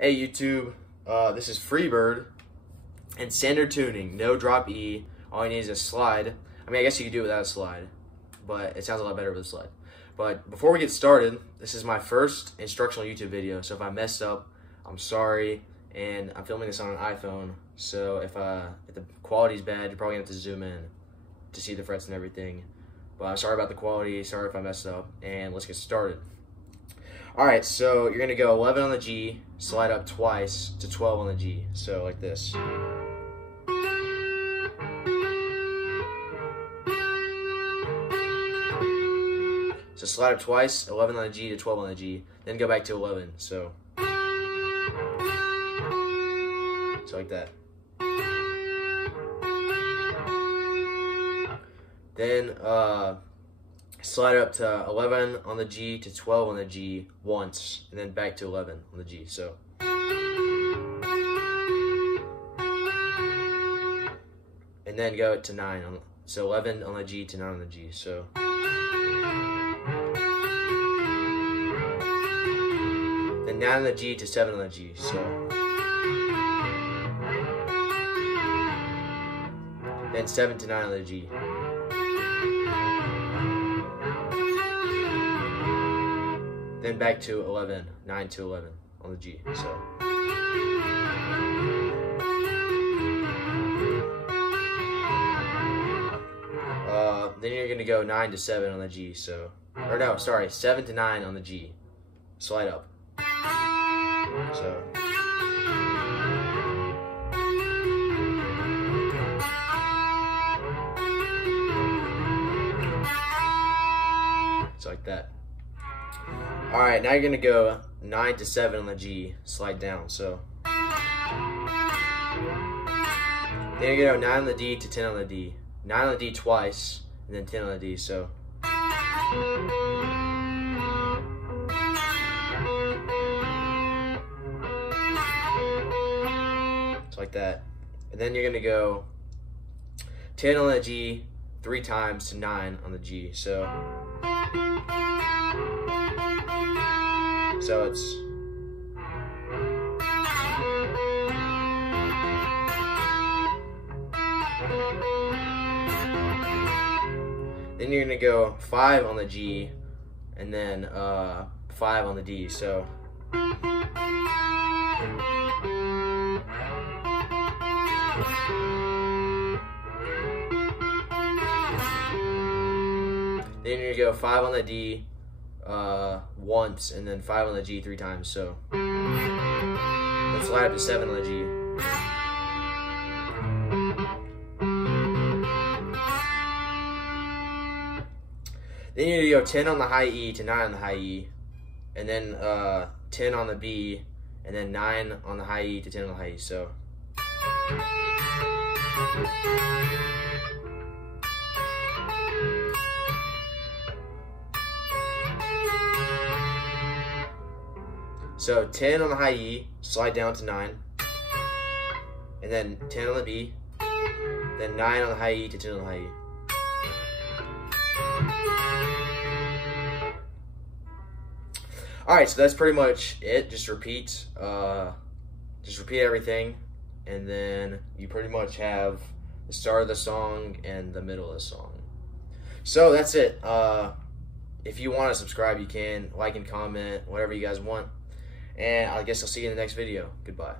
Hey YouTube, this is Freebird and standard tuning, no drop E. All you need is a slide. I mean, I guess you could do it without a slide, but it sounds a lot better with a slide. But before we get started, this is my first instructional YouTube video, so if I messed up, I'm sorry. And I'm filming this on an iPhone, so if the quality's bad, you're probably gonna have to zoom in to see the frets and everything. But I'm sorry about the quality, sorry if I messed up, and let's get started. Alright, so you're gonna go 11 on the G, slide up twice to 12 on the G, so like this. So slide up twice, 11 on the G to 12 on the G, then go back to 11, so like that. Then slide up to 11 on the G to 12 on the G once, and then back to 11 on the G. So and then go to 9 on, so 11 on the G to 9 on the G. So then 9 on the G to 7 on the G. So then 7 to 9 on the G. Then back to 11, 9 to 11 on the G. So then you're gonna go 9 to 7 on the G. So, or no, sorry, 7 to 9 on the G. Slide up. So. Like that. Alright, now you're gonna go 9 to 7 on the G, slide down, so. Then you're gonna go 9 on the D to 10 on the D. 9 on the D twice, and then 10 on the D, so. It's like that. And then you're gonna go 10 on the G 3 times to 9 on the G, so. So it's then you're gonna go 5 on the G and then 5 on the D. So then you're gonna go 5 on the D once, and then 5 on the G 3 times. So let's slide up to 7 on the G. Then you're gonna go 10 on the high E to 9 on the high E, and then 10 on the B, and then 9 on the high E to 10 on the high E. So So 10 on the high E, slide down to 9, and then 10 on the B, then 9 on the high E to 10 on the high E. Alright, so that's pretty much it. Just repeat everything, and then you pretty much have the start of the song and the middle of the song. So that's it. If you want to subscribe, you can. Like and comment, whatever you guys want. And I guess I'll see you in the next video. Goodbye.